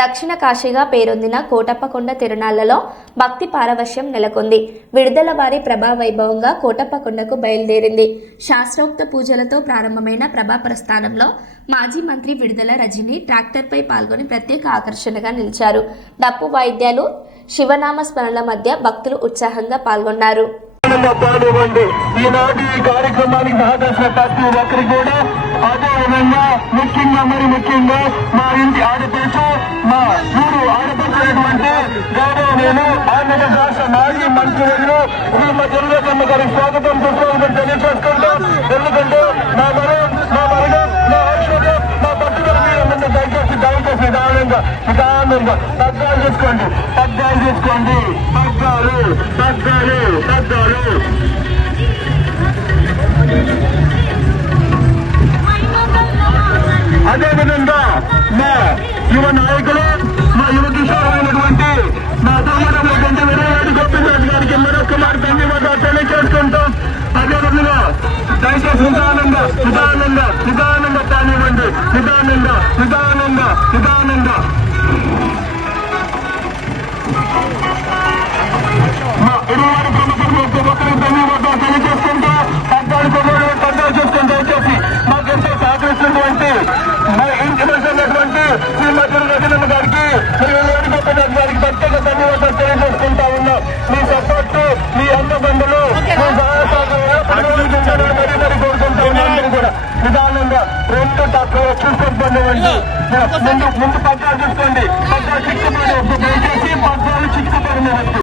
దక్షిణ కాశీగా పేరొందిన కోటప్పకొండ తిరునాళ్లలో భక్తి పారవశ్యం నెలకొంది. విడుదల వారి ప్రభా వైభవంగా కోటప్పకొండకు బయలుదేరింది. శాస్త్రోక్త పూజలతో ప్రారంభమైన ప్రభా ప్రస్థానంలో మాజీ మంత్రి విడుదల రజని ట్రాక్టర్పై పాల్గొని ప్రత్యేక ఆకర్షణగా నిలిచారు. డప్పు వాయిద్యాలు, శివనామ స్మరణల మధ్య భక్తులు ఉత్సాహంగా పాల్గొన్నారు. ఈనాటి ఈ కార్యక్రమానికి సహకరించిన ప్రతి ఒక్కరికి కూడా అదేవిధంగా ముఖ్యంగా మా ఇంటి ఆడపడుచు, మా ఊరు ఆడపడుతున్నటువంటి గౌరవనీయులు ఆంధ్ర రాష్ట్ర మాజీ మంత్రివర్యులు శ్రీమతి తెలుగుదేశం గారికి స్వాగతం సుస్వాగతం తెలియజేసుకుంటాం. ఎందుకంటే నా ఐశ్వర్యం, నా పట్టుదల మీద దయచేసి నిదానంగా తగ్గాలు చేసుకోండి. అదేవిధంగా మా యువ నాయకులు, మా యువ కిషోరైనటువంటి మా తమ్ముడు గంట వినయాన్ని గోపినాథ్ గారికి మరొక మారి ధన్యవాదాలు తెలియజేసుకుంటాం. అదేవిధంగా దయచేసి నిదానంగా కానివ్వండి. నిదానంగా మా ఇరువారి ప్రముఖులకు ఒకరికి ధన్యవాదాలు తెలియజేసుకుంటూ పద్నాలు చేసుకుని దయచేసి మాకెంతో సహకరిస్తున్నటువంటి మా ఇంటి మధ్యటువంటి శ్రీమతి రజనమ్మ గారికి మరియు గోపినాథ్ గారికి ప్రత్యేక ధన్యవాదాలు తెలియజేసుకుంటా ఉన్నాం. మీ సపోర్ట్, మీ అన్నబంధులు, మీ సహాయకారులు మరీ కోరుకుంటా ఉన్నాం. కూడా నిదానంగా రెండు చూసుకోండి. ముందు పద్నాలు చూసుకోండి. పద్నాలు చిక్కుపడి